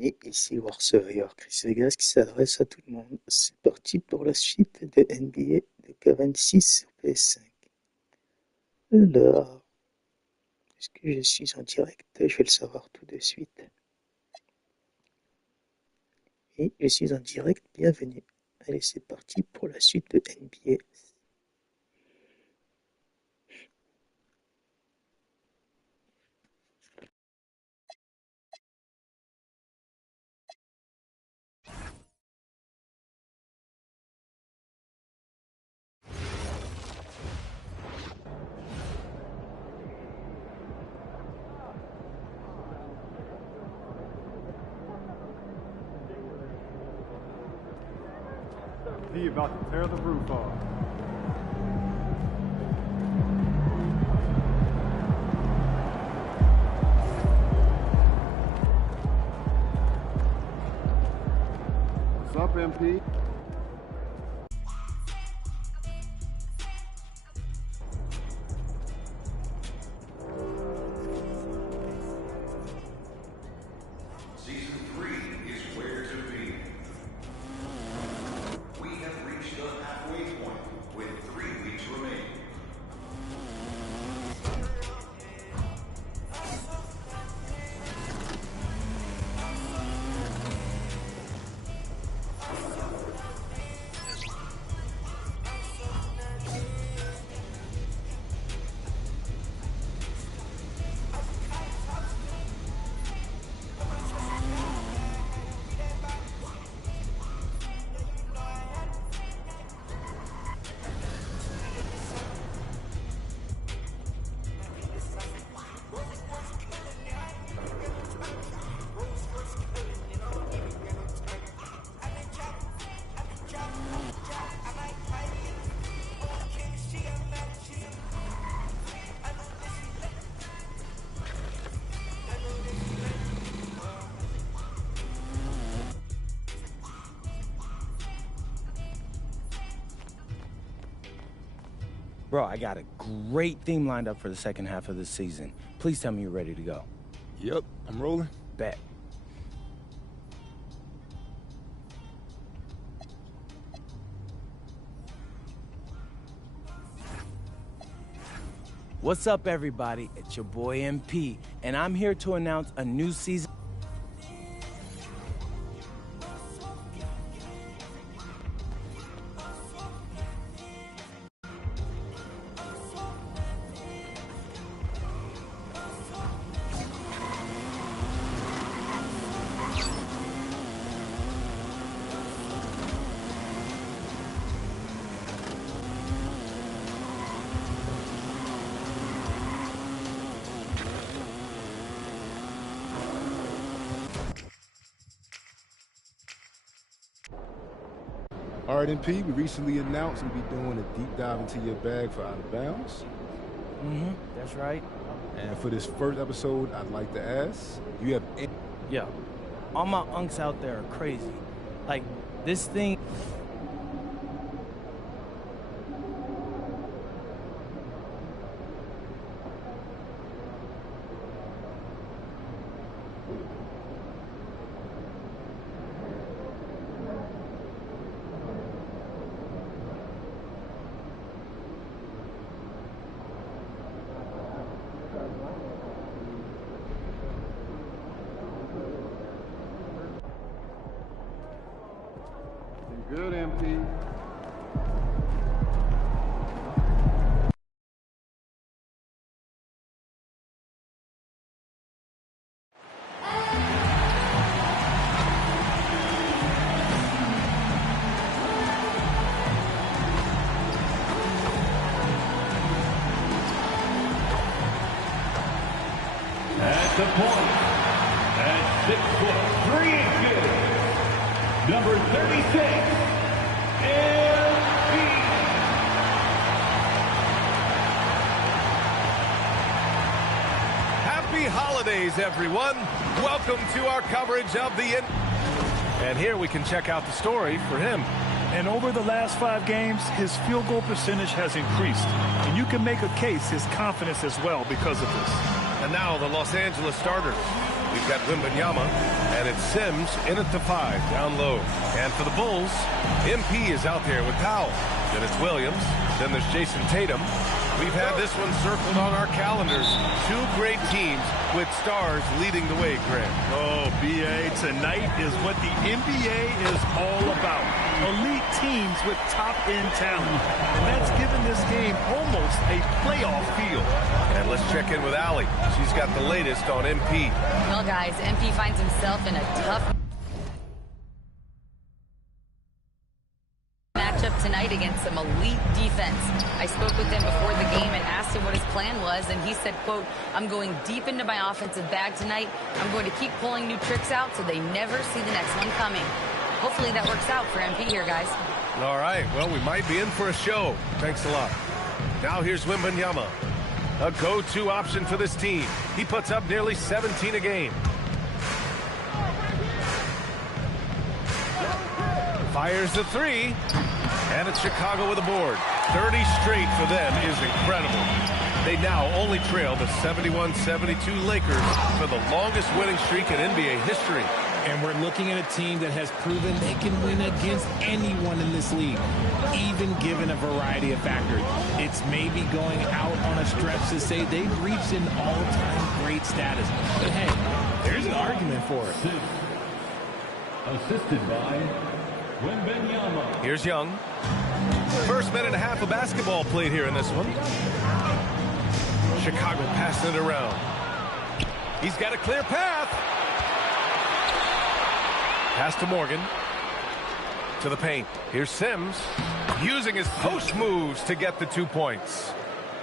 amis, ici receveur Chris Vegas qui s'adresse à tout le monde. C'est parti pour la suite de NBA 2K26 sur PS5. Alors, est-ce que je suis en direct? Je vais le savoir tout de suite. Et je suis en direct, bienvenue. Allez, c'est parti pour la suite de NBA. He about to tear the roof off. What's up, MP? Season 3 is where to be. We have reached the halfway point with 3 weeks remaining. Bro, I got a great theme lined up for the second half of the season. Please tell me you're ready to go. Yep, I'm rolling. Bet. What's up, everybody? It's your boy MP, and I'm here to announce a new season. All right, MP, we recently announced we'll be doing a deep dive into your bag for Out of Bounds. That's right. And for this first episode, I'd like to ask, you have any... Yo, all my unks out there are crazy. Like, this thing... You good, MP? At the point, at 6'3" inches, number 36, MP. Happy holidays, everyone. Welcome to our coverage of the... And here we can check out the story for him. And over the last 5 games, his field goal percentage has increased. And you can make a case his confidence as well because of this. And now the Los Angeles starters. we've got Wembanyama, and it's Sims in at the 5, down low. And for the Bulls, MP is out there with Powell. Then it's Williams. Then there's Jason Tatum. We've had this one circled on our calendars. Two great teams with stars leading the way, Grant. Oh, B.A., tonight is what the NBA is all about. Elite teams with top-end talent. And that's given this game almost a playoff feel. And let's check in with Allie. She's got the latest on MP. Well, guys, MP finds himself in a tough matchup tonight against some elite defense. I spoke with him before the game and asked him what his plan was, and he said, quote, "I'm going deep into my offensive bag tonight. I'm going to keep pulling new tricks out so they never see the next one coming." Hopefully that works out for MP here, guys. All right, well, we might be in for a show. Thanks a lot. Now here's Wembanyama, a go-to option for this team. He puts up nearly 17 a game. Fires the 3, and it's Chicago with a board. 30 straight for them is incredible. They now only trail the 71-72 Lakers for the longest winning streak in NBA history. And we're looking at a team that has proven they can win against anyone in this league, even given a variety of factors. It's maybe going out on a stretch to say they've reached an all-time great status. But hey, there's an argument for it. Assisted by Wembanyama. Here's Young. First minute and a half of basketball played here in this one. Chicago passing it around. He's got a clear path. Pass to Morgan. To the paint. Here's Sims using his post moves to get the 2 points.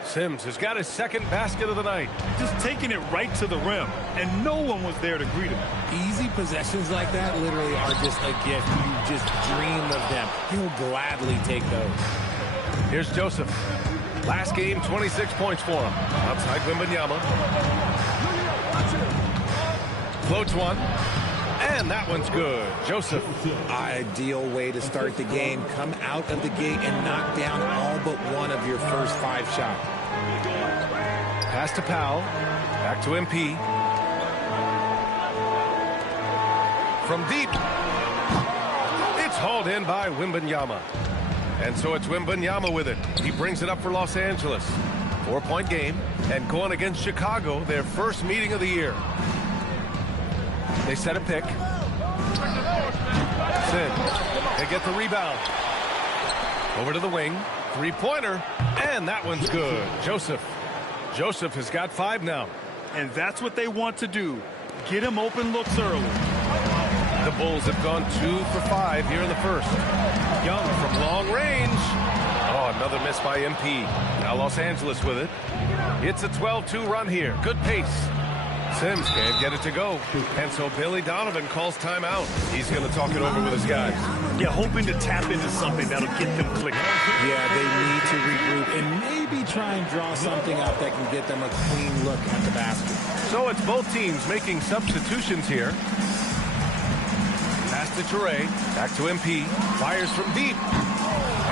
Sims has got his second basket of the night. Just taking it right to the rim, and no one was there to greet him. Easy possessions like that literally are just a gift. You just dream of them. He'll gladly take those. Here's Joseph. Last game, 26 points for him. Outside Wembanyama. Floats one. And that one's good. Joseph. Ideal way to start the game. Come out of the gate and knock down all but one of your first 5 shots. Pass to Powell. Back to MP. From deep. It's hauled in by Wembanyama. And so it's Wembanyama with it. He brings it up for Los Angeles. 4-point game. And going against Chicago, their first meeting of the year. They set a pick. Sims. They get the rebound. Over to the wing. 3-pointer. And that one's good. Joseph. Joseph has got 5 now. And that's what they want to do. Get him open looks early. The Bulls have gone 2 for 5 here in the first. Young from long range. Oh, another miss by MP. Now Los Angeles with it. It's a 12-2 run here. Good pace. Sims can't get it to go. And so Billy Donovan calls timeout. He's going to talk it over with his guys. Yeah, hoping to tap into something that'll get them clicking. Yeah, they need to regroup and maybe try and draw something up that can get them a clean look at the basket. So it's both teams making substitutions here. Pass to Toure. Back to MP. Fires from deep.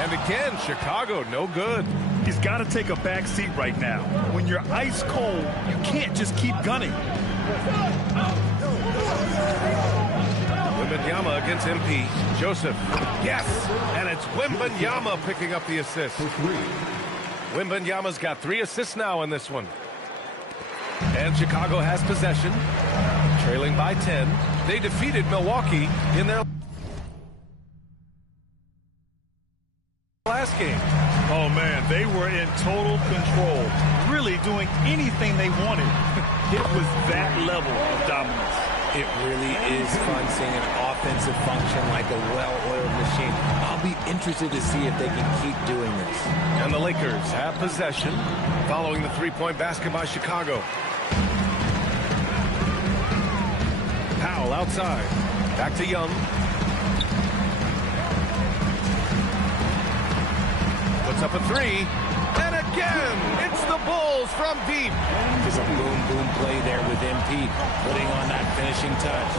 And again, Chicago, no good. He's got to take a back seat right now. When you're ice cold, you can't just keep gunning. Wembanyama against MP. Joseph. Yes! And it's Wembanyama picking up the assist. Wembanyama's got 3 assists now in this one. And Chicago has possession. Trailing by 10. They defeated Milwaukee in their last game. Oh, man, they were in total control, really doing anything they wanted. It was that level of dominance. It really is fun seeing an offensive function like a well-oiled machine. I'll be interested to see if they can keep doing this. And the Lakers have possession following the 3-point basket by Chicago. Powell outside. Back to Young. Puts up a 3. And again, it's the Bulls from deep. Just a boom play there with MP, putting on that finishing touch.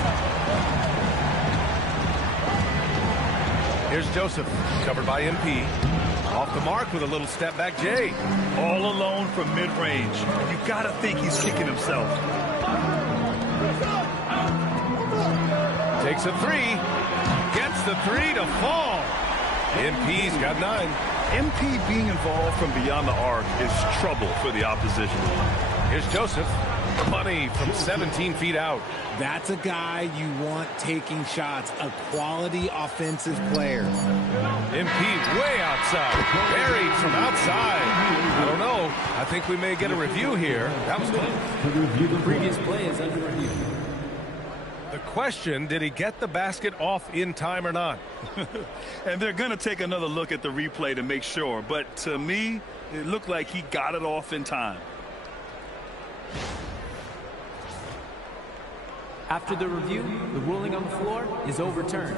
Here's Joseph, covered by MP. Off the mark with a little step back Jay. All alone from mid-range. You got to think he's kicking himself. Takes a three. Gets the three to fall. MP's got 9. MP being involved from beyond the arc is trouble for the opposition. Here's Joseph. Money from 17 feet out. That's a guy you want taking shots, a quality offensive player. MP way outside. Buried from outside. I don't know. I think we may get a review here. That was close. The previous play is under review. The question, did he get the basket off in time or not? And they're going to take another look at the replay to make sure. But to me, it looked like he got it off in time. After the review, the ruling on the floor is overturned.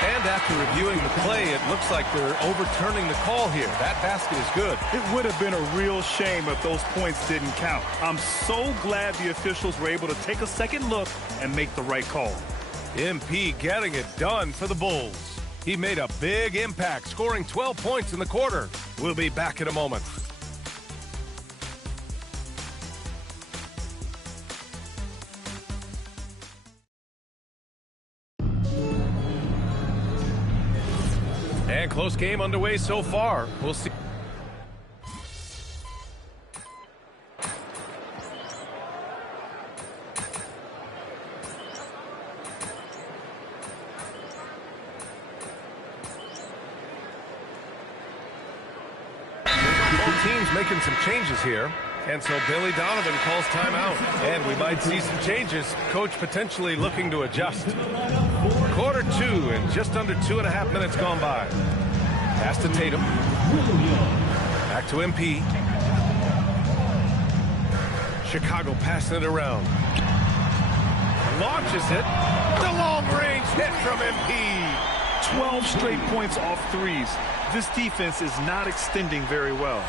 And after reviewing the play, it looks like they're overturning the call here. That basket is good. It would have been a real shame if those points didn't count. I'm so glad the officials were able to take a second look and make the right call. MP getting it done for the Bulls. He made a big impact, scoring 12 points in the quarter. We'll be back in a moment. And close game underway so far. We'll see. Both teams making some changes here. And so Billy Donovan calls timeout. And we might see some changes. Coach potentially looking to adjust. Quarter 2 and just under 2.5 minutes gone by. Pass to Tatum. Back to MP. Chicago passing it around. Launches it. The long range hit from MP. 12 straight points off threes. This defense is not extending very well.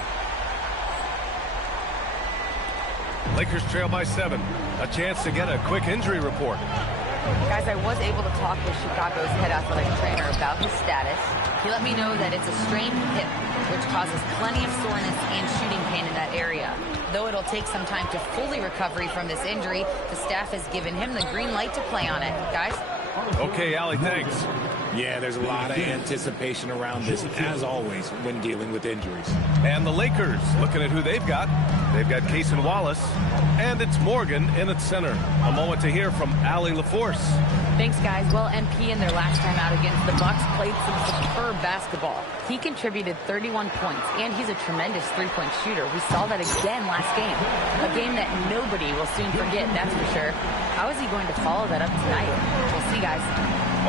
Lakers trail by 7. A chance to get a quick injury report. Guys, I was able to talk with Chicago's head athletic trainer about his status. He let me know that it's a strained hip, which causes plenty of soreness and shooting pain in that area. Though it'll take some time to fully recover from this injury, the staff has given him the green light to play on it. Guys? Okay, Allie, thanks. Yeah, there's a lot of anticipation around this, as always, when dealing with injuries. And the Lakers, looking at who they've got. They've got Cason Wallace, and it's Morgan in its center. A moment to hear from Allie LaForce. Thanks, guys. Well, MP in their last time out against the Bucks played some superb basketball. He contributed 31 points, and he's a tremendous three-point shooter. We saw that again last game. A game that nobody will soon forget, that's for sure. How is he going to follow that up tonight? We'll see, guys.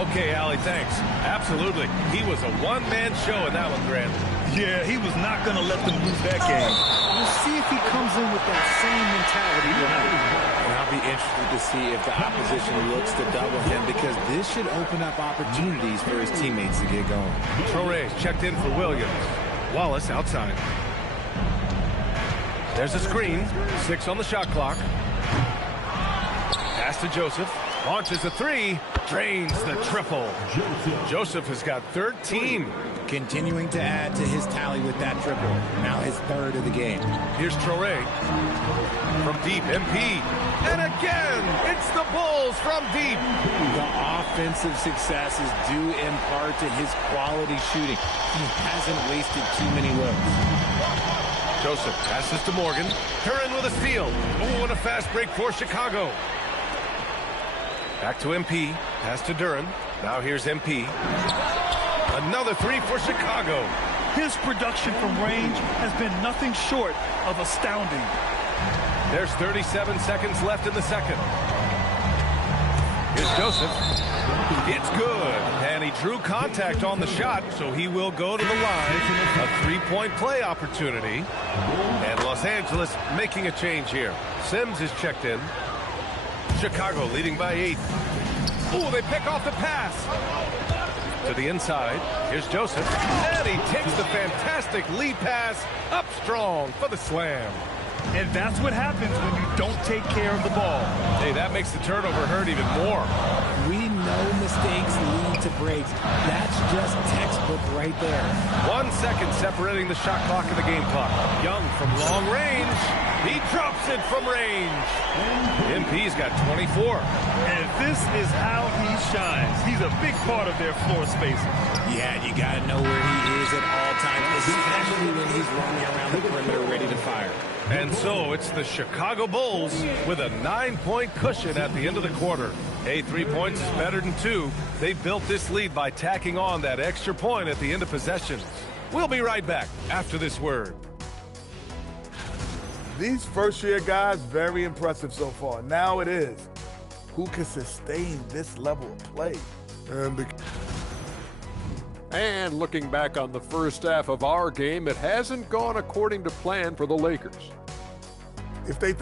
Okay, Allie, thanks. Absolutely. He was a one-man show in that one, Grant. Yeah, he was not going to let them lose that game. We'll see if he comes in with that same mentality tonight. And I'll be interested to see if the opposition looks to double him, because this should open up opportunities for his teammates to get going. Torres checked in for Williams. Wallace outside. There's a screen. 6 on the shot clock. Pass to Joseph. Launches a 3. Drains the triple. Joseph has got 13. Continuing to add to his tally with that triple. Now his 3rd of the game. Here's Torres. From deep, MP. And again, it's the Bulls from deep. The offensive success is due in part to his quality shooting. He hasn't wasted too many looks. Joseph passes to Morgan. Curran with a steal. Oh, and a fast break for Chicago. Back to MP. Pass to Duran. Now here's MP. Another 3 for Chicago. His production from range has been nothing short of astounding. There's 37 seconds left in the second. Here's Joseph. It's good. And he drew contact on the shot, so he will go to the line. A 3-point play opportunity. And Los Angeles making a change here. Sims is checked in. Chicago leading by 8. Oh, they pick off the pass. To the inside. Here's Joseph. And he takes the fantastic lead pass up strong for the slam. And that's what happens when you don't take care of the ball. Hey, that makes the turnover hurt even more. We no mistakes lead to breaks. That's just textbook right there. 1 second separating the shot clock and the game clock. Young from long range. He drops it from range. MP's got 24. And this is how he shines. He's a big part of their floor spacing. Yeah, you got to know where he is at all times, especially when he's roaming around the perimeter ready to fire. And so it's the Chicago Bulls with a 9-point cushion at the end of the quarter. Hey, 3 points is better than 2. They built this lead by tacking on that extra point at the end of possessions. We'll be right back after this word. These first-year guys, very impressive so far. Now it is, who can sustain this level of play? And looking back on the first half of our game, it hasn't gone according to plan for the Lakers. If they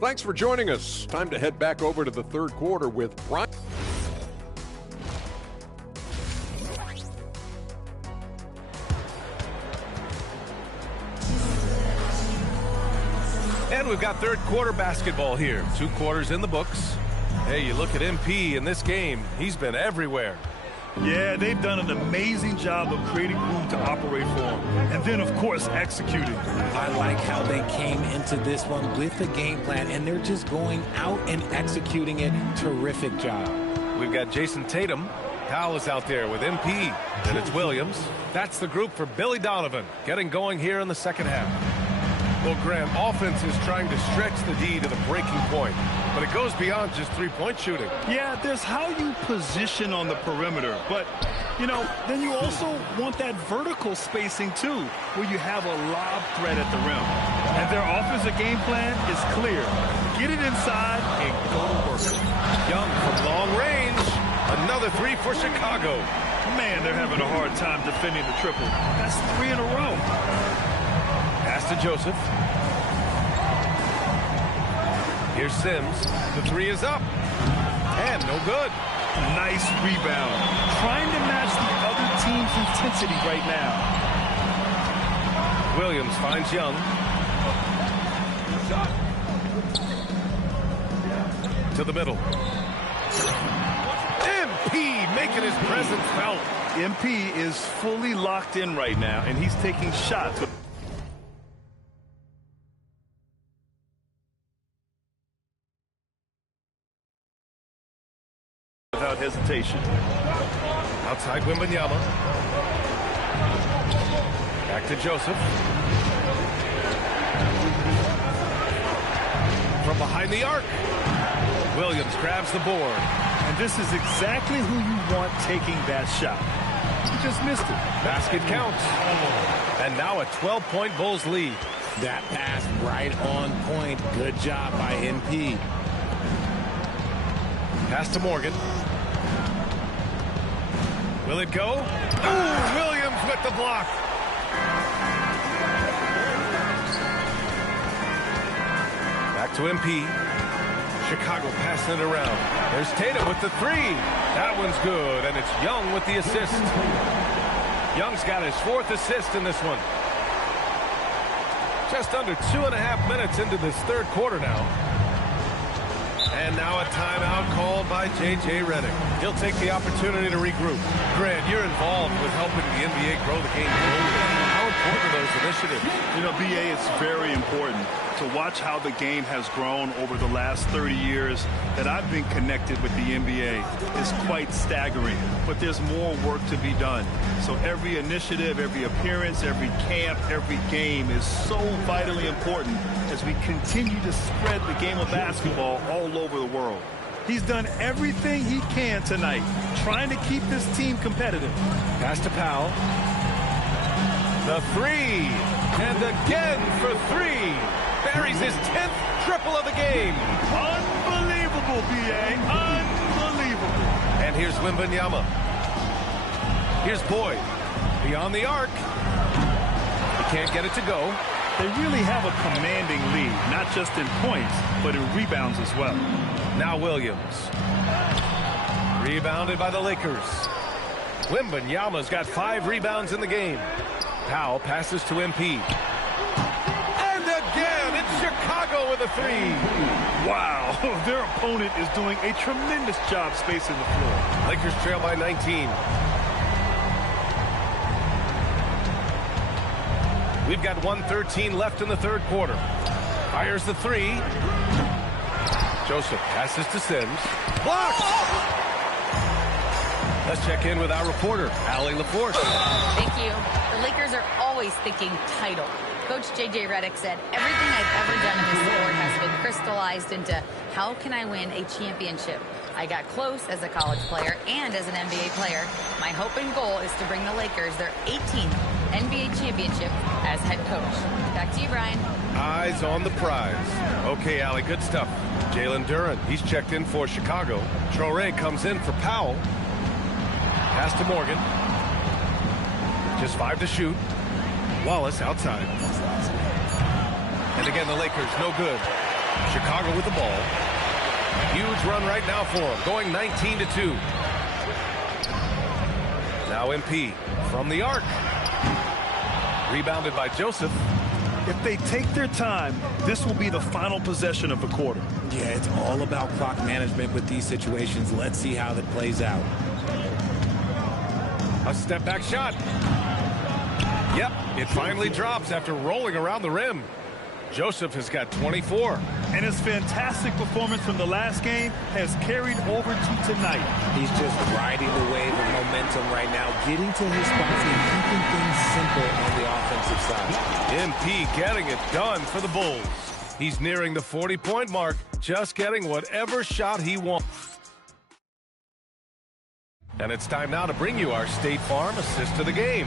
Thanks for joining us. Time to head back over to the third quarter with Brian. And we've got third quarter basketball here. 2 quarters in the books. Hey, you look at MP in this game, he's been everywhere. Yeah, they've done an amazing job of creating room to operate for him. And then, of course, executing. I like how they came into this one with a game plan, and they're just going out and executing it. Terrific job. We've got Jason Tatum. Powell is out there with MP. And it's Williams. That's the group for Billy Donovan, getting going here in the second half. Well, Graham, offense is trying to stretch the D to the breaking point, but it goes beyond just three-point shooting. Yeah, there's how you position on the perimeter, but, you know, then you also want that vertical spacing, too, where you have a lob threat at the rim. And their offensive game plan is clear. Get it inside and go to work. Young from long range. Another 3 for Chicago. Man, they're having a hard time defending the triple. That's 3 in a row. Pass to Joseph. Here's Sims. The 3 is up. And no good. Nice rebound. Trying to match the other team's intensity right now. Williams finds Young. To the middle. MP making his presence felt. MP is fully locked in right now, and he's taking shots. Without hesitation. Outside Wembanyama. Back to Joseph. From behind the arc. Williams grabs the board. And this is exactly who you want taking that shot. He just missed it. Basket counts. And now a 12-point Bulls lead. That pass right on point. Good job by MP. Pass to Morgan. Will it go? Ooh, Williams with the block. Back to MP. Chicago passing it around. There's Tatum with the 3. That one's good, and it's Young with the assist. Young's got his 4th assist in this one. Just under 2.5 minutes into this third quarter now. And now a timeout called by J.J. Redick. He'll take the opportunity to regroup. Grant, you're involved with helping the NBA grow the game globally. How important are those initiatives? You know, B.A., it's very important to watch how the game has grown over the last 30 years that I've been connected with the NBA. Is quite staggering, but there's more work to be done. So every initiative, every appearance, every camp, every game is so vitally important as we continue to spread the game of basketball all over the world. He's done everything he can tonight, trying to keep this team competitive. Pass to Powell. The 3, and again for 3. Buries his 10th triple of the game. Unbelievable, B.A. Unbelievable. And here's Wembanyama. Here's Boyd. Beyond the arc. He can't get it to go. They really have a commanding lead, not just in points, but in rebounds as well. Now Williams. Rebounded by the Lakers. Wembanyama's got 5 rebounds in the game. Powell passes to MP. And again, it's Chicago with a three. Wow, their opponent is doing a tremendous job spacing the floor. Lakers trail by 19. We've got 1:13 left in the third quarter. Fires the three. Joseph passes to Sims. Blocked! Let's check in with our reporter, Allie LaForce. Thank you. The Lakers are always thinking title. Coach J.J. Redick said, everything I've ever done in this sport has been crystallized into how can I win a championship. I got close as a college player and as an NBA player. My hope and goal is to bring the Lakers their 18th NBA championship as head coach. Back to you, Brian. Eyes on the prize. Okay, Allie, good stuff. Jalen Duren, he's checked in for Chicago. Traoré comes in for Powell. Pass to Morgan. Just 5 to shoot. Wallace outside. And again, the Lakers, no good. Chicago with the ball. Huge run right now for him, going 19-2. Now MP from the arc. Rebounded by Joseph. If they take their time, this will be the final possession of the quarter. Yeah, it's all about clock management with these situations. Let's see how that plays out. A step back shot. Yep, it finally drops after rolling around the rim. Joseph has got 24. And his fantastic performance from the last game has carried over to tonight. He's just riding the wave of momentum right now, getting to his spots and keeping things simple on the offensive side. MP getting it done for the Bulls. He's nearing the 40-point mark, just getting whatever shot he wants. And it's time now to bring you our State Farm assist of the game.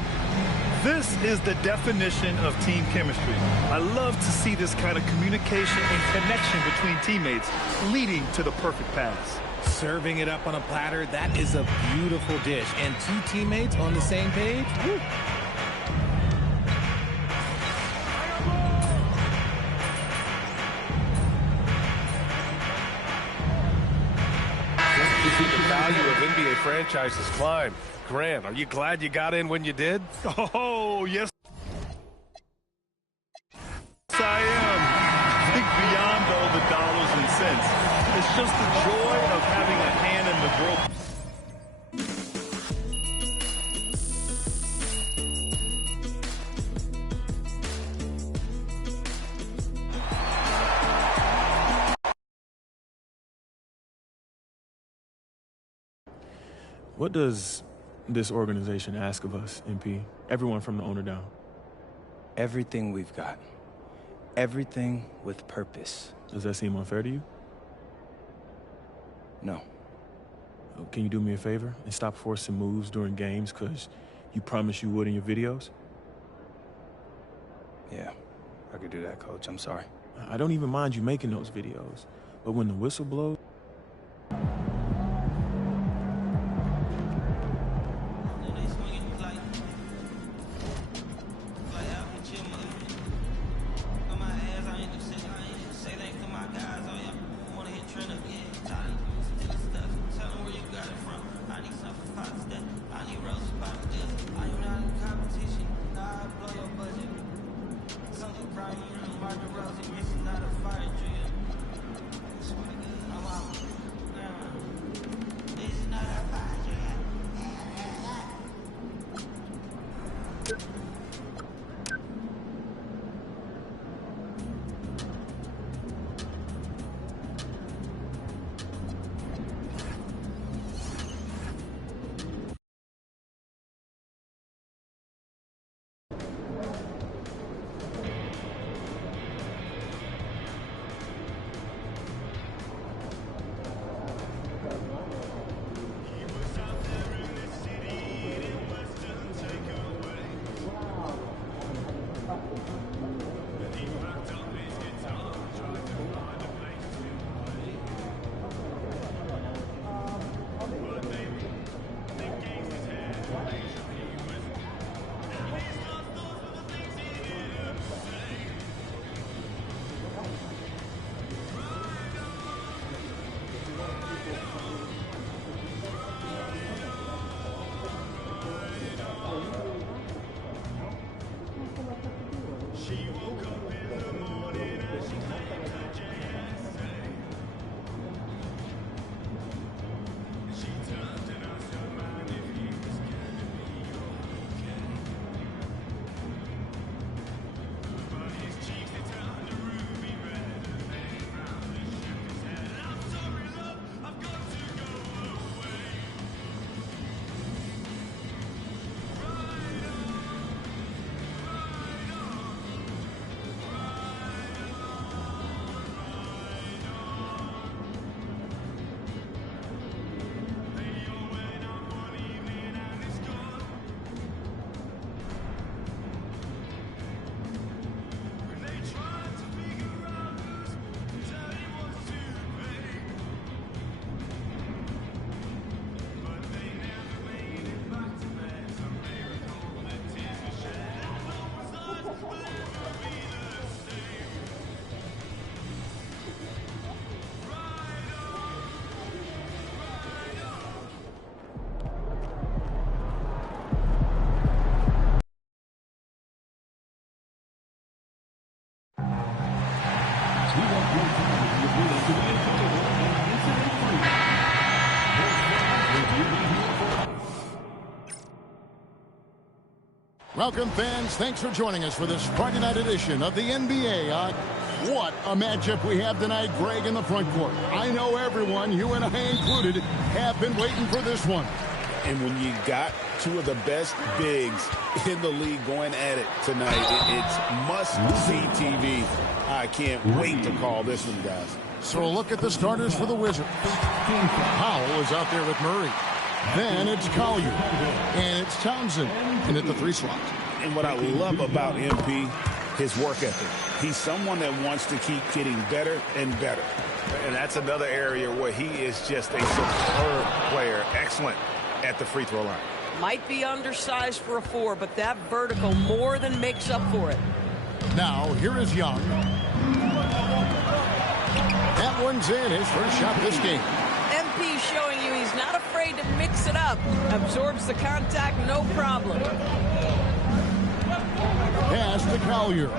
This is the definition of team chemistry. I love to see this kind of communication and connection between teammates leading to the perfect pass. Serving it up on a platter, that is a beautiful dish. And two teammates on the same page, woo. You see the value of NBA franchises climb. Grant, are you glad you got in when you did? Oh, yes, I am. Think beyond all the dollars and cents. It's just the joy of having a hand in the growth. What does this organization ask of us, MP? Everyone from the owner down. Everything we've got. Everything with purpose. Does that seem unfair to you? No. Can you do me a favor and stop forcing moves during games because you promised you would in your videos? Yeah, I could do that, Coach. I'm sorry. I don't even mind you making those videos, but when the whistle blows, Welcome, fans. Thanks for joining us for this Friday night edition of the NBA. What a matchup we have tonight, Greg, in the front court. I know everyone, you and I included, have been waiting for this one. And when you got two of the best bigs in the league going at it tonight, it's must-see TV. I can't wait to call this one, guys. So a look at the starters for the Wizards. Powell is out there with Murray. Then it's Collier. And it's Townsend in at the 3 slot. And what I love about MP, his work ethic. He's someone that wants to keep getting better and better. And that's another area where he is just a superb player. Excellent at the free throw line. Might be undersized for a 4, but that vertical more than makes up for it. Now, here is Young. That one's in, his first shot this game. MP showing you he's not afraid to mix it up. Absorbs the contact, no problem. Pass to Collier.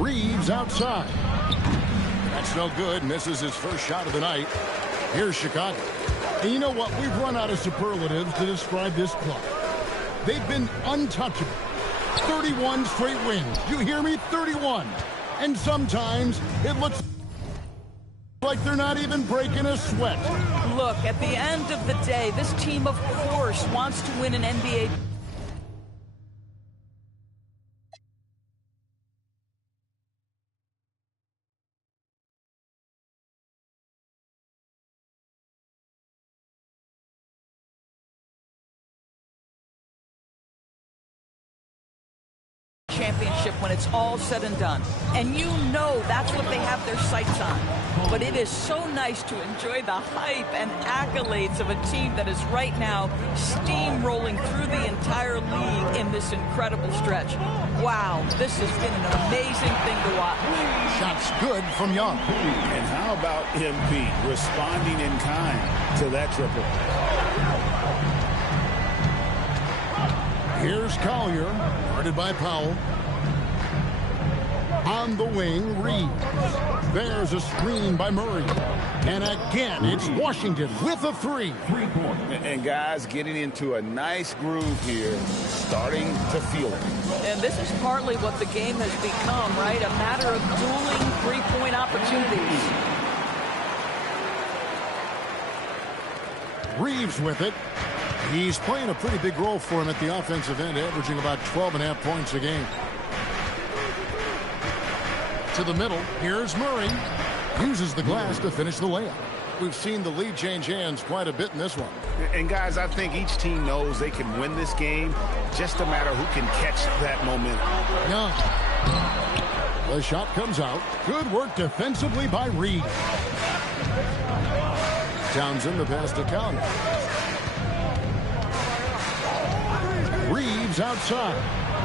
Reeves outside. That's no good. Misses his first shot of the night. Here's Chicago. And you know what? We've run out of superlatives to describe this club. They've been untouchable. 31 straight wins. You hear me? 31. And sometimes it looks like they're not even breaking a sweat. Look, at the end of the day, this team, of course, wants to win an NBA championship when it's all said and done. And you know that's what they have their sights on. But it is so nice to enjoy the hype and accolades of a team that is right now steamrolling through the entire league in this incredible stretch. Wow, this has been an amazing thing to watch. Shots good from Young. And how about MP responding in kind to that triple? Here's Collier, guarded by Powell. On the wing, Reeves. There's a screen by Murray. And again, it's Washington with a 3. And guys getting into a nice groove here, starting to feel it. And this is partly what the game has become, right? A matter of dueling three-point opportunities. Reeves with it. He's playing a pretty big role for him at the offensive end, averaging about 12.5 points a game. To the middle, here's Murray. Uses the glass to finish the layup. We've seen the lead change hands quite a bit in this one. And guys, I think each team knows they can win this game. Just a matter who can catch that momentum. Young. The shot comes out. Good work defensively by Reed. Townsend, the pass to Collier. Reeves outside.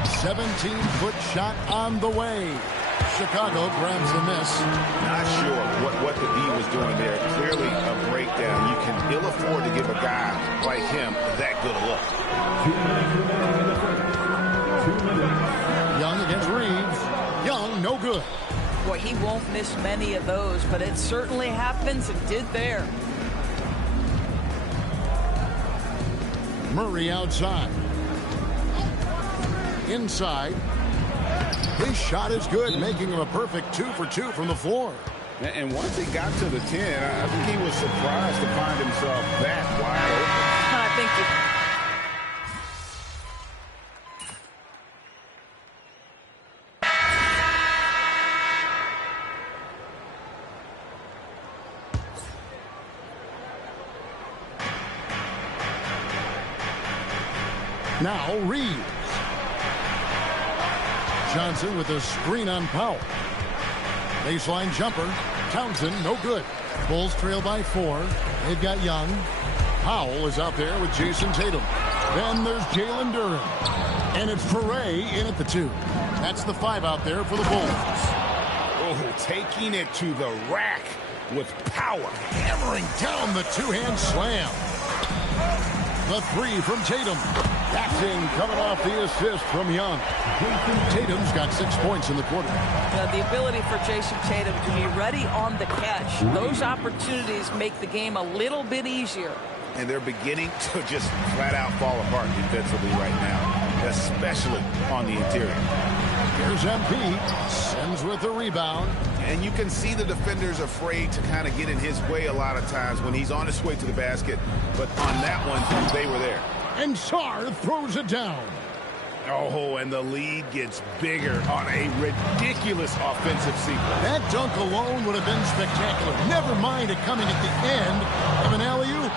17-foot shot on the way. Chicago grabs the miss. Not sure what the D was doing there. Clearly a breakdown. You can ill afford to give a guy like him that good a look. Young against Reeves. Young, no good. Boy, he won't miss many of those, but it certainly happens and did there. Murray outside. Inside. His shot is good, making him a perfect 2 for 2 from the floor. And once he got to the 10, I think he was surprised to find himself that wide open. I think Now Reeves. Johnson with a screen on Powell. Baseline jumper. Townsend, no good. Bulls trail by 4. They've got Young. Powell is out there with Jason Tatum. Then there's Jalen Duren. And it's Foray in at the 2. That's the 5 out there for the Bulls. Oh, taking it to the rack with power. Hammering down the two-hand slam. The 3 from Tatum. That's in, coming off the assist from Young. Tatum's got 6 points in the quarter. The ability for Jason Tatum to be ready on the catch. Those opportunities make the game a little bit easier. And they're beginning to just flat out fall apart defensively right now, especially on the interior. Here's MP. Sims with the rebound. And you can see the defenders afraid to kind of get in his way a lot of times when he's on his way to the basket. But on that one, they were there. And Sarr throws it down. Oh, and the lead gets bigger on a ridiculous offensive sequence. That dunk alone would have been spectacular. Never mind it coming at the end of an alley-oop.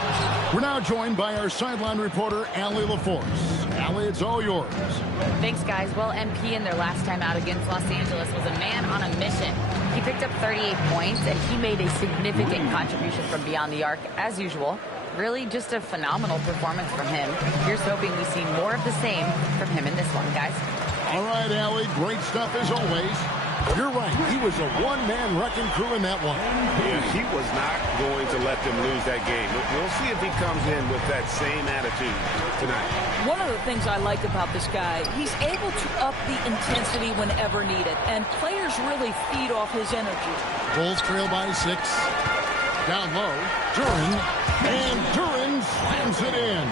We're now joined by our sideline reporter, Allie LaForce. Allie, it's all yours. Thanks, guys. Well, MP in their last time out against Los Angeles was a man on a mission. He picked up 38 points, and he made a significant contribution from beyond the arc, as usual. Really just a phenomenal performance from him. Here's hoping we see more of the same from him in this one, guys. All right, Allie, great stuff as always. You're right. He was a one-man wrecking crew in that one. Yeah, he was not going to let them lose that game. We'll see if he comes in with that same attitude tonight. One of the things I like about this guy, he's able to up the intensity whenever needed, and players really feed off his energy. Bulls trail by 6. Down low, Duren, and Duren slams it in.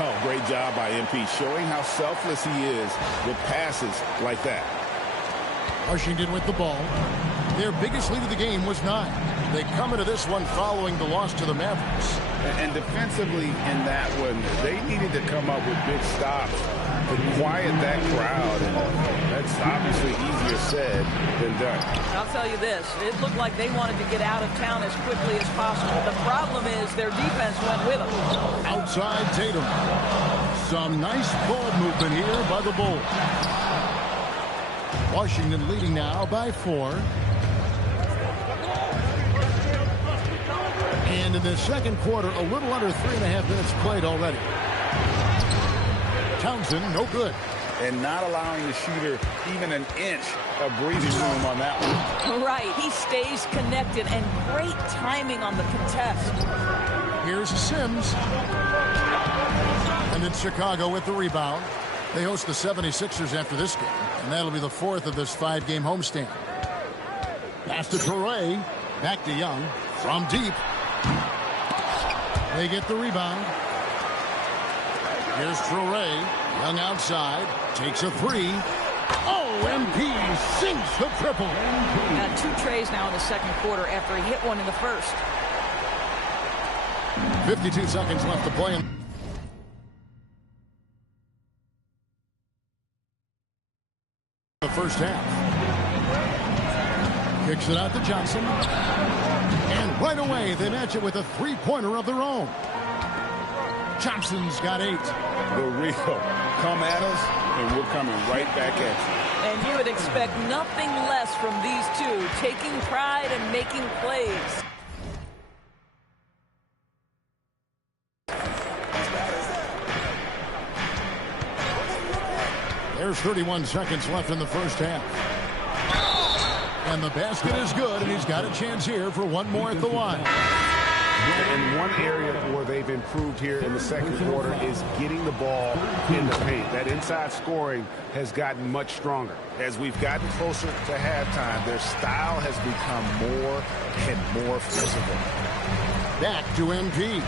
Oh, great job by MP, showing how selfless he is with passes like that. Washington with the ball. Their biggest lead of the game was 9. They come into this one following the loss to the Mavericks. And defensively in that one, they needed to come up with big stops to quiet that crowd. And that's obviously easier said than done. I'll tell you this, it looked like they wanted to get out of town as quickly as possible. The problem is their defense went with them. Outside Tatum. Some nice ball movement here by the Bulls. Washington leading now by 4. And in the second quarter, a little under 3.5 minutes played already. Townsend, no good. And not allowing the shooter even an inch of breathing room on that one. Right, he stays connected, and great timing on the contest. Here's Sims. And it's Chicago with the rebound. They host the 76ers after this game, and that'll be the 4th of this 5-game homestand. Pass to Toure. Back to Young. From deep. They get the rebound. Here's Toure. Young outside. Takes a 3. Oh, MP sinks the triple. Got 2 trays now in the second quarter after he hit one in the first. 52 seconds left to play. The first half. Kicks it out to Johnson. And right away, they match it with a 3-pointer of their own. Johnson's got 8. The real come at us, and we're coming right back at you. And you would expect nothing less from these two, taking pride and making plays. There's 31 seconds left in the first half. And the basket is good, and he's got a chance here for one more at the line. And one area where they've improved here in the second quarter is getting the ball in the paint. That inside scoring has gotten much stronger. As we've gotten closer to halftime, their style has become more and more physical. Back to MP.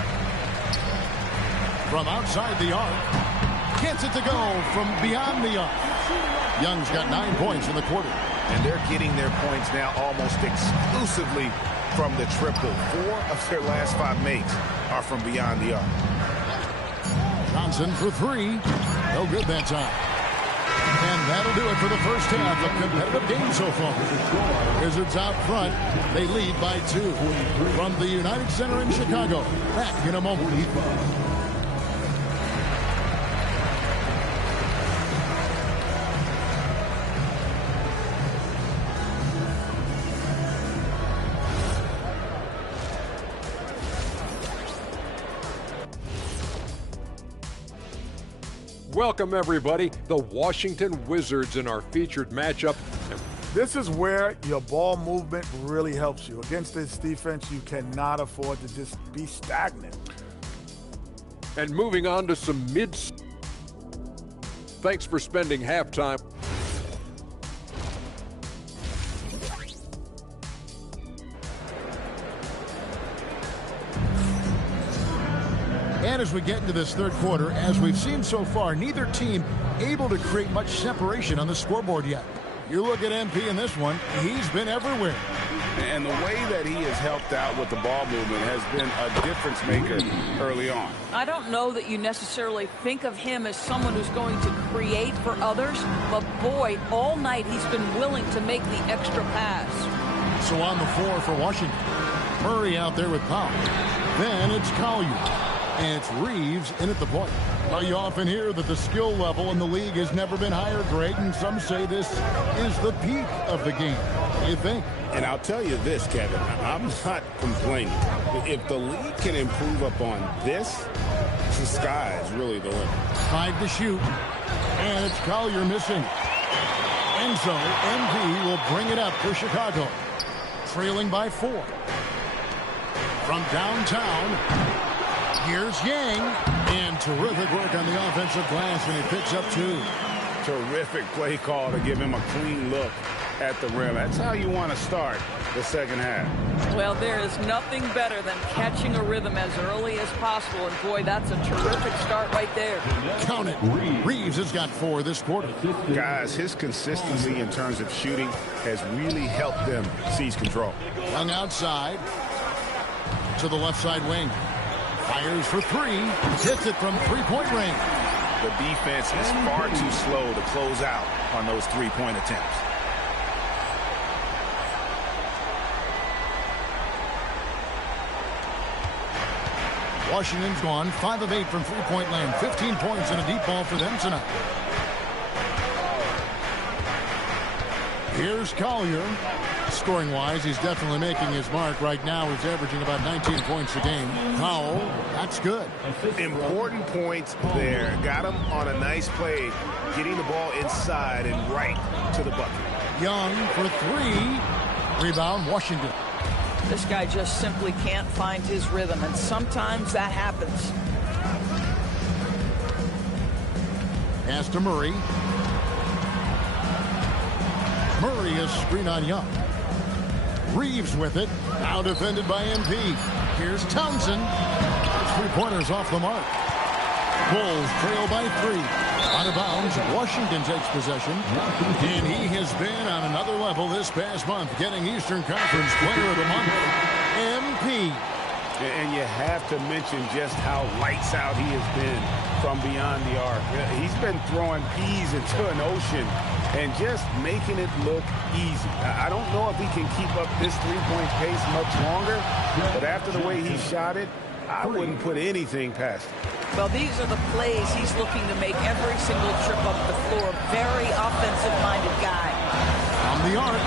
From outside the arc. Gets it to go from beyond the arc. Young's got 9 points in the quarter. And they're getting their points now almost exclusively from the triple. 4 of their last 5 makes are from beyond the arc. Johnson for 3. No good that time. And that'll do it for the first half. A competitive game so far. Wizards out front. They lead by 2. From the United Center in Chicago. Back in a moment. Welcome, everybody. The Washington Wizards in our featured matchup. This is where your ball movement really helps you. Against this defense, you cannot afford to just be stagnant. And moving on to some mids. Thanks for spending halftime. And as we get into this third quarter, as we've seen so far, neither team able to create much separation on the scoreboard yet. You look at MP in this one, he's been everywhere. And the way that he has helped out with the ball movement has been a difference maker early on. I don't know that you necessarily think of him as someone who's going to create for others, but boy, all night he's been willing to make the extra pass. So on the floor for Washington, Murray out there with Powell. Then it's Collier. And it's Reeves in at the point. Well, you often hear that the skill level in the league has never been higher, Greg, and some say this is the peak of the game. What do you think? And I'll tell you this, Kevin, I'm not complaining. If the league can improve upon this, the sky is really the limit. 5 to shoot, and it's Collier missing. And so MV will bring it up for Chicago, trailing by 4. From downtown, here's Yang, and terrific work on the offensive glass, and he picks up 2. Terrific play call to give him a clean look at the rim. That's how you want to start the second half. Well, there is nothing better than catching a rhythm as early as possible, and boy, that's a terrific start right there. Count it. Reeves has got 4 this quarter. Guys, his consistency in terms of shooting has really helped them seize control. Young outside to the left side wing. Fires for 3. Hits it from three-point range. The defense is far too slow to close out on those three-point attempts. Washington's gone 5 of 8 from three-point land. 15 points and a deep ball for them tonight. Here's Collier. Scoring-wise, he's definitely making his mark. Right now, he's averaging about 19 points a game. Powell, that's good. Important points there. Got him on a nice play, getting the ball inside and right to the bucket. Young for 3. Rebound, Washington. This guy just simply can't find his rhythm, and sometimes that happens. Pass to Murray. Murray is screen on Young. Reeves with it. Now defended by MP. Here's Townsend. Three-pointers off the mark. Bulls trail by 3. Out of bounds. Washington takes possession. And he has been on another level this past month, getting Eastern Conference Player of the Month. MP. And you have to mention just how lights out he has been from beyond the arc. He's been throwing peas into an ocean and just making it look easy. I don't know if he can keep up this three-point pace much longer, but after the way he shot it, I wouldn't put anything past him. Well, these are the plays he's looking to make every single trip up the floor. Very offensive-minded guy. On the arc,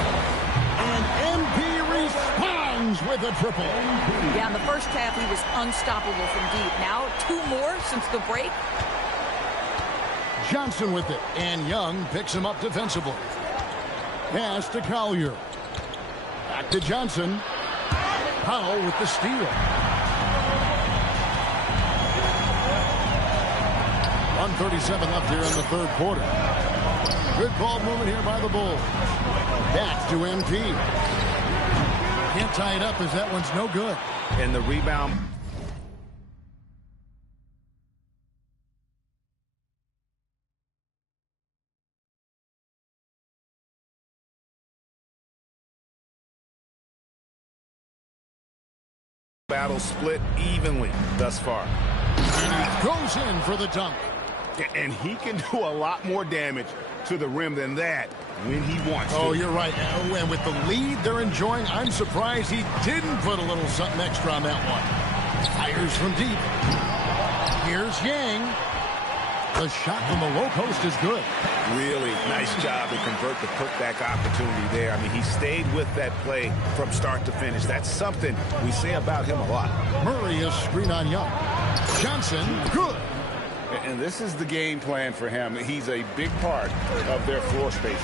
and MP responds with a triple. Yeah, in the first half, he was unstoppable from deep. Now, 2 more since the break. Johnson with it, and Young picks him up defensively. Pass to Collier. Back to Johnson. Powell with the steal. 1:37 left here in the third quarter. Good ball movement here by the Bulls. Back to MP. Can't tie it up as that one's no good. And the rebound. Battle split evenly thus far. And he goes in for the dunk. And he can do a lot more damage to the rim than that when he wants to. Oh, you're right. And with the lead they're enjoying, I'm surprised he didn't put a little something extra on that one. Fires from deep. Here's Yang. The shot from the low post is good. Really nice job to convert the putback opportunity there. I mean, he stayed with that play from start to finish. That's something we say about him a lot. Murray is screen on Young. Johnson, good. And this is the game plan for him. He's a big part of their floor spacing.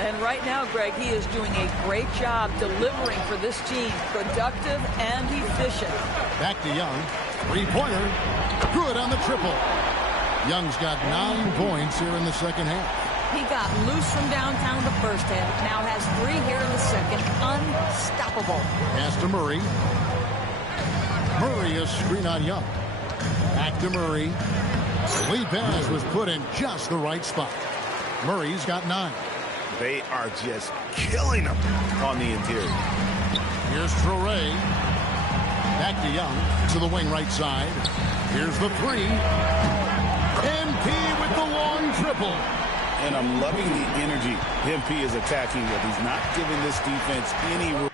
And right now, Greg, he is doing a great job delivering for this team. Productive and efficient. Back to Young. Three-pointer. Good on the triple. Young's got 9 points here in the second half. He got loose from downtown the first half. Now has 3 here in the second. Unstoppable. Pass to Murray. Murray is screen on Young. Back to Murray. The lead pass was put in just the right spot. Murray's got 9. They are just killing them on the interior. Here's Traore. Back to Young to the wing right side. Here's the 3. MP with the long triple. And I'm loving the energy MP is attacking with. He's not giving this defense any room.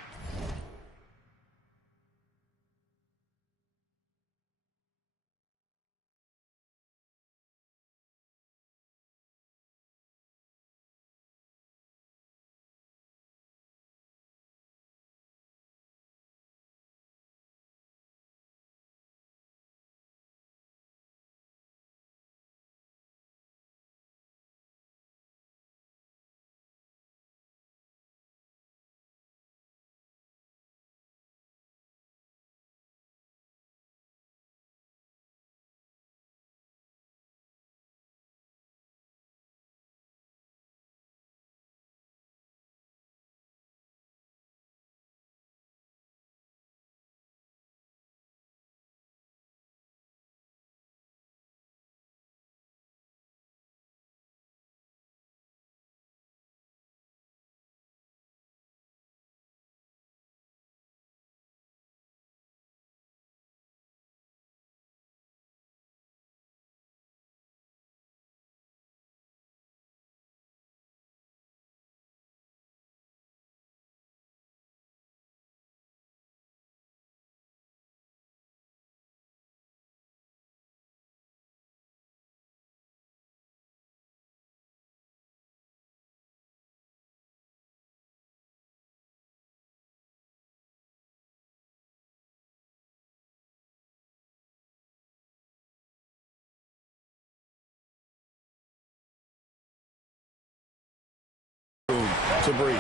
To breathe.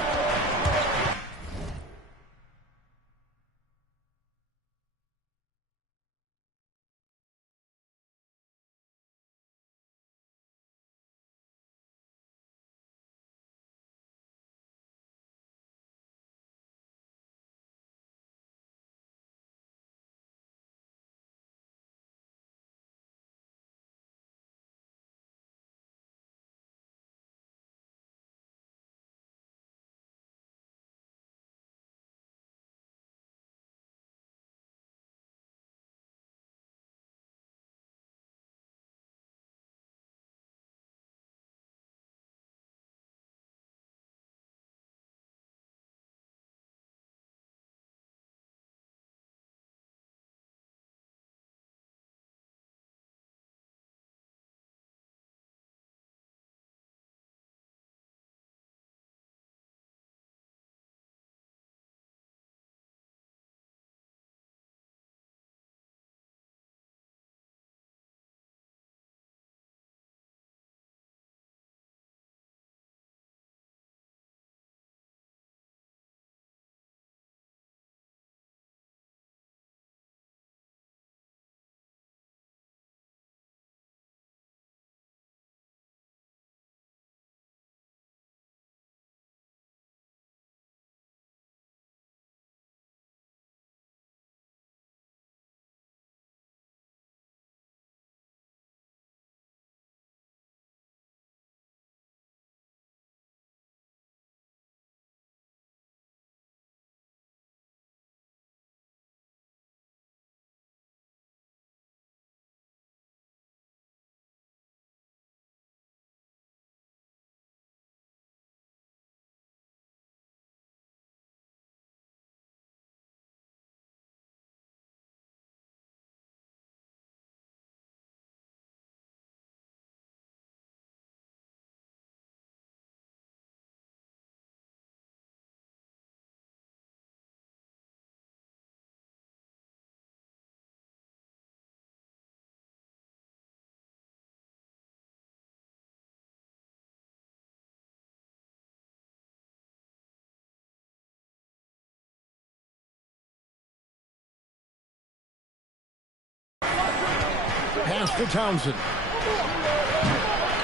Pass to Townsend.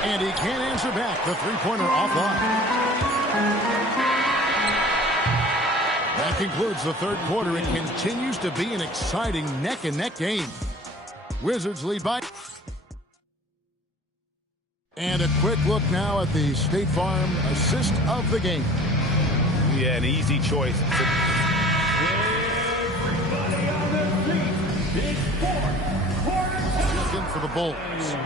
And he can't answer back. The three-pointer offline. That concludes the third quarter. It continues to be an exciting neck-and-neck game. Wizards lead by. And a quick look now at the State Farm assist of the game. Yeah, an easy choice. Looking for the Bulls.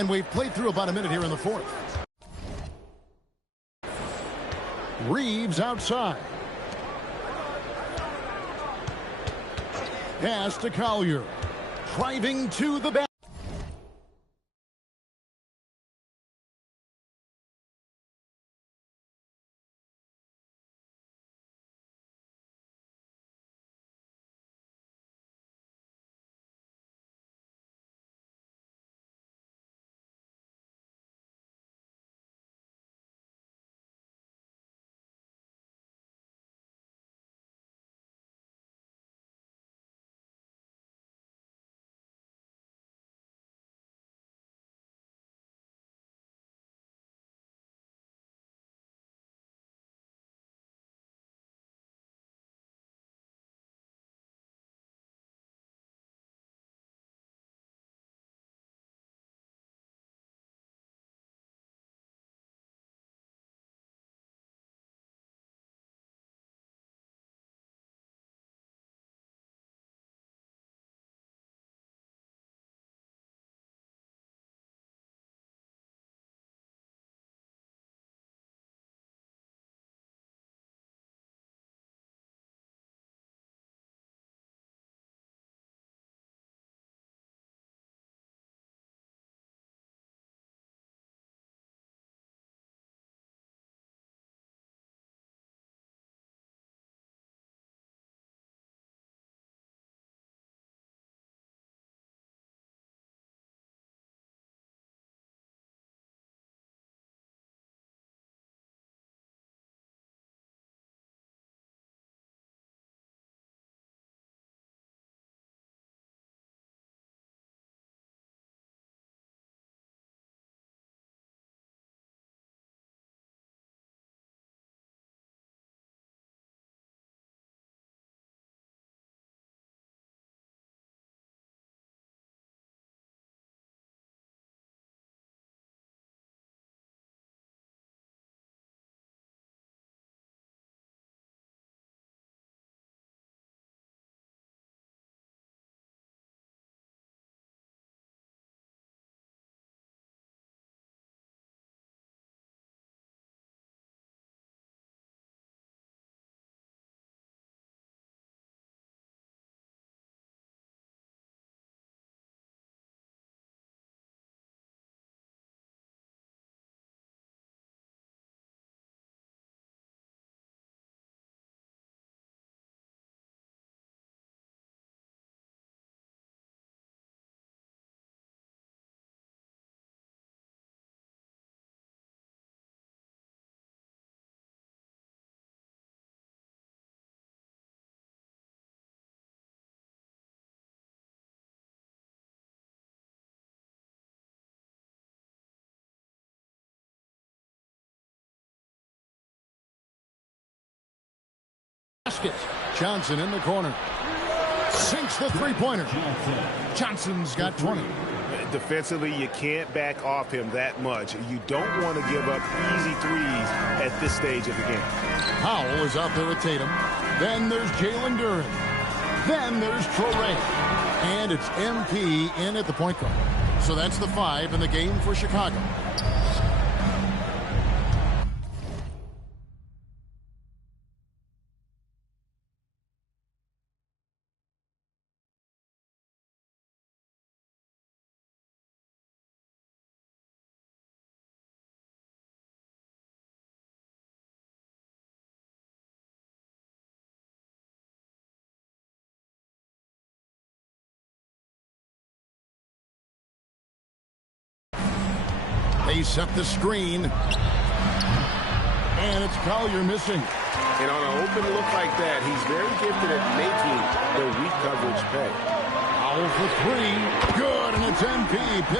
And we've played through about a minute here in the fourth. Reeves outside. Pass to Collier. Driving to the back. Johnson in the corner. Sinks the three-pointer. Johnson's got 20. Defensively, you can't back off him that much. You don't want to give up easy threes at this stage of the game. Powell is out there with Tatum. Then there's Jalen Duren. Then there's Traore. And it's MP in at the point guard. So that's the 5 in the game for Chicago. They set the screen. And it's Collier missing. And on an open look like that, he's very gifted at making the weak coverage pay. Powell for 3. Good, and it's MP.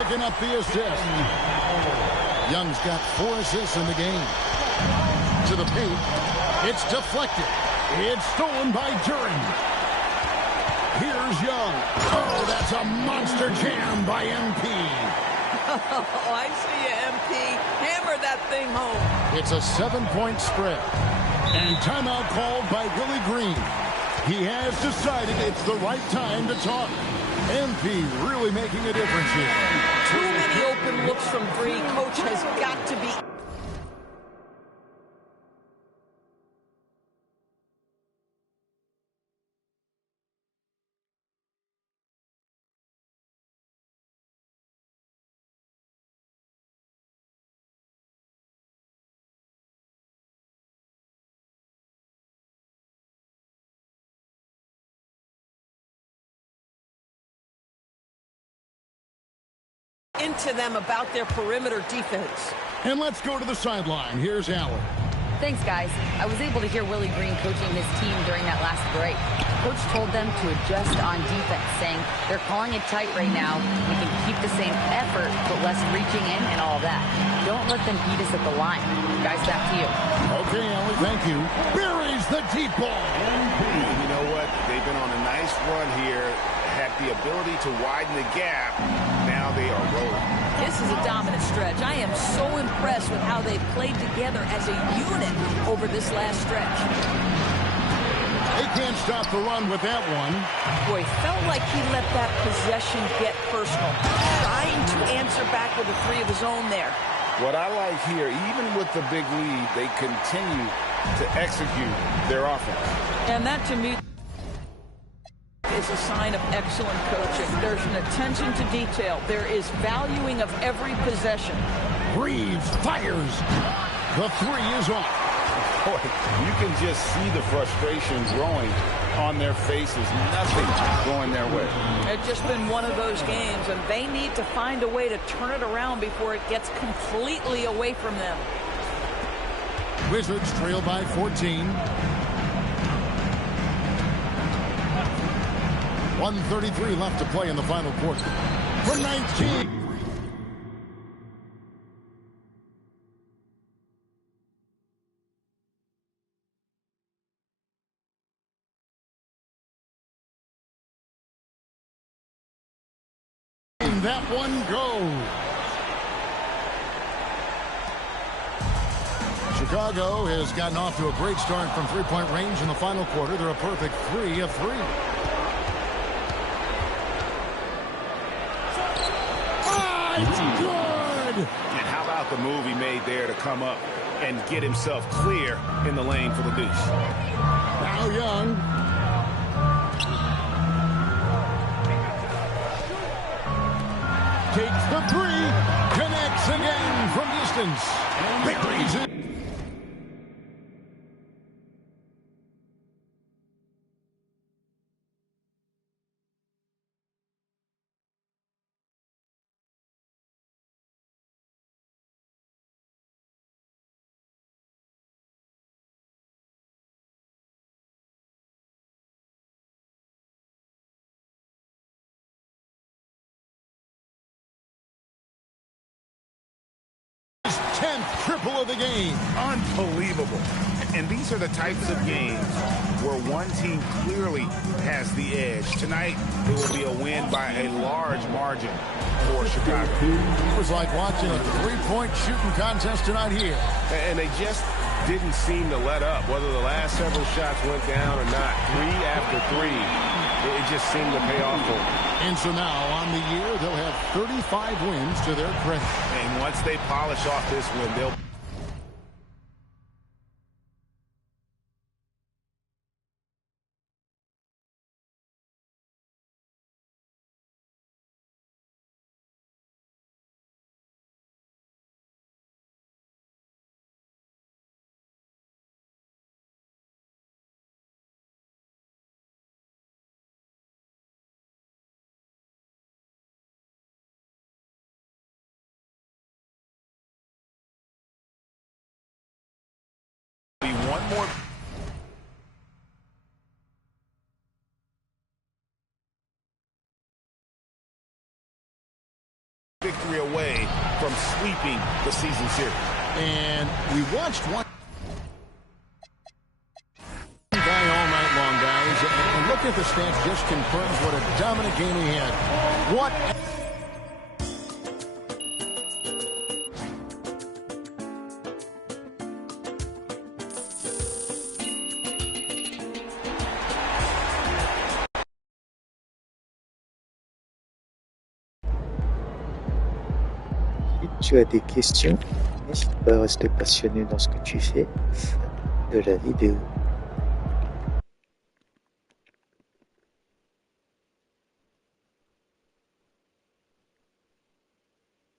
Picking up the assist. Young's got 4 assists in the game. To the paint. It's deflected. It's stolen by Duren. Here's Young. Oh, that's a monster jam by MP. Oh, I see you, MP. Hammer that thing home. It's a 7-point spread. And timeout called by Willie Green. He has decided it's the right time to talk. MP really making a difference here. Too many open looks from 3. Coach has got to be... into them about their perimeter defense. And let's go to the sideline. Here's Allen. Thanks, guys. I was able to hear Willie Green coaching his team during that last break. Coach told them to adjust on defense, saying they're calling it tight right now. We can keep the same effort, but less reaching in and all that. Don't let them beat us at the line. Guys, back to you. Okay, Allen, thank you. Buries the deep ball. You know what? They've been on a nice run here. Had the ability to widen the gap. Now they are rolling. This is a dominant stretch. I am so impressed with how they've played together as a unit over this last stretch. They can't stop the run with that one. Boy, felt like he let that possession get personal. Trying to answer back with a 3 of his own there. What I like here, even with the big lead, they continue to execute their offense. And that, to me, is a sign of excellent coaching. There's an attention to detail. There is valuing of every possession. Reeves fires. The 3 is off. Boy, you can just see the frustration growing on their faces. Nothing going their way. It's just been one of those games, and they need to find a way to turn it around before it gets completely away from them. Wizards trail by 14. 1:33 left to play in the final quarter. From 19. That one goes. Chicago has gotten off to a great start from three-point range in the final quarter. They're a perfect 3 of 3. It's good! And how about the move he made there to come up and get himself clear in the lane for the deuce? Now Young. Takes the 3, connects again from distance. Victory's in. His 10th triple of the game. Unbelievable. And these are the types of games where one team clearly has the edge. Tonight, it will be a win by a large margin for Chicago. It was like watching a three-point shooting contest tonight here. And they just didn't seem to let up, whether the last several shots went down or not. 3 after 3, it just seemed to pay off for them. And so now, on the year, they'll have 35 wins to their credit. And once they polish off this win, they'll... one more victory away from sweeping the season series. And we watched one guy all night long, guys. And look at the stats, just confirms what a dominant game he had. What... Si tu as des questions, n'hésite pas à rester passionné dans ce que tu fais. Fin de la vidéo.